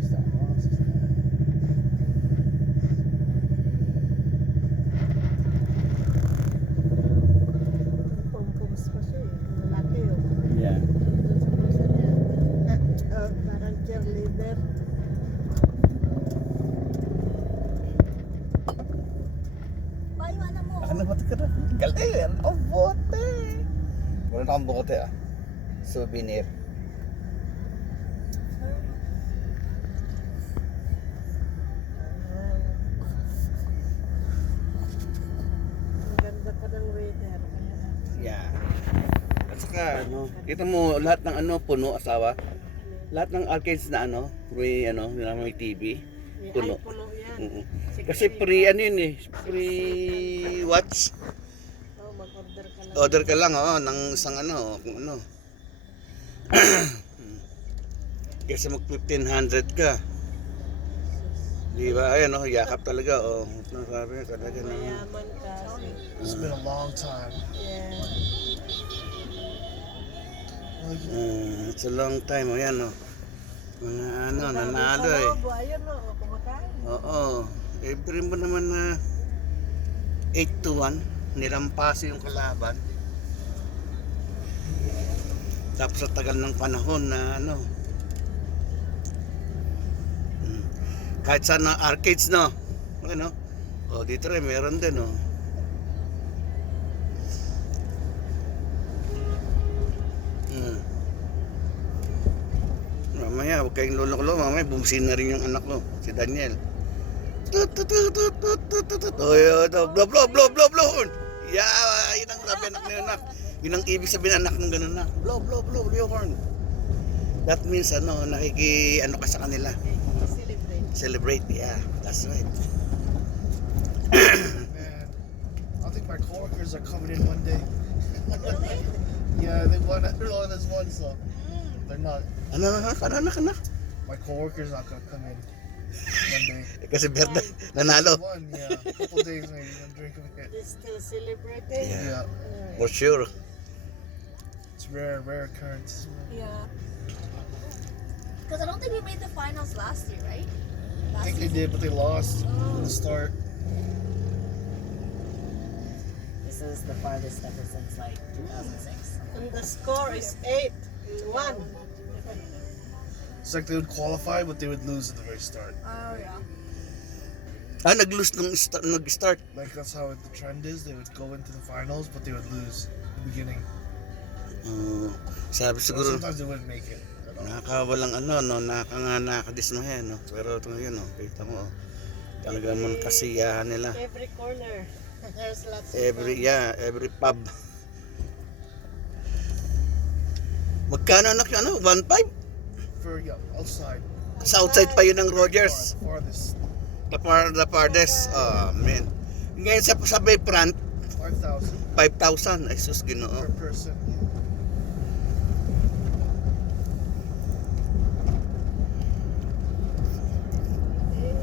Where's that box? Pum-pums pa siya eh. Malaki yun. Yeah. Doon sa pusa niya. Parang cheerleader. Paiwanan mo. Ano ba ito? Galing! Ang bote! Wala na akong bote ah. Souvenir. Ang ganda pa ng weather. Yeah. At saka ano, kita mo lahat ng ano puno asawa. Lahat ng arcades na ano, may TV. Puno. Ay, puno yan. Mm-mm. Kasi free ano yun eh, free watch. Oh, mag-order ka lang. Order ka lang ng isang ano, kung ano. Kasi mag 1,500 ka. Di ba? Ayan yakap talaga Sabi talaga na. Mayaman ka. It's been a long time. Yeah. It's a long time, ayan Mga nanalo eh. Ayun kumakain. Oo. Every mo naman na 8-1, nilampaso yung kalaban. Tapos sa tagal ng panahon na kahit sa arcades dito rin meron din Mamaya, huwag kayong lolo-lolo. Mamaya, bumsin na rin yung anak ko, si Daniel. Blow. Yeah, yun ang sabi anak na yun, anak. Yun ang ibig sabihin anak ng ganun, anak. Blow your horn. That means, ka sa kanila. Celebrate. Celebrate, yeah. That's right. Man, I think my coworkers are coming in one day. Yeah, they won. They're on this one, so they're not. Anak. My coworkers not gonna come in one day. Kasi Berta, nanalo. One, yeah, a couple days maybe. I'm drinking it. It's still celebrating. Yeah. Yeah, For sure. it's rare occurrence. Yeah. Because I don't think we made the finals last year, right? I think they did, but they lost at the start. This is the farthest ever since like 2006. And the score is 8-1. It's like they would qualify, but they would lose at the very start. Oh, yeah. Nag-lose nung nag-start. Like that's how the trend is. They would go into the finals, but they would lose at the beginning. Sabi So siguro, sometimes they wouldn't make it at all. nakakawalang nakakadismahin, Pero ito ngayon, kita mo, talaga man kasiyahan nila. Every corner. There's lots of Every pub. Magkano 1.5? For outside. Sa outside pa yun ng Rogers. Farthest. The farthest. Oh, man. Ngayon sa Bayfront, 5,000 5,000. Ay, sus, Ginoo. per person.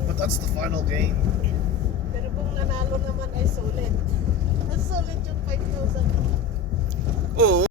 But that's the final game. Pero kung nanalo naman ay sulit. Sulit yung 5,000. Oo.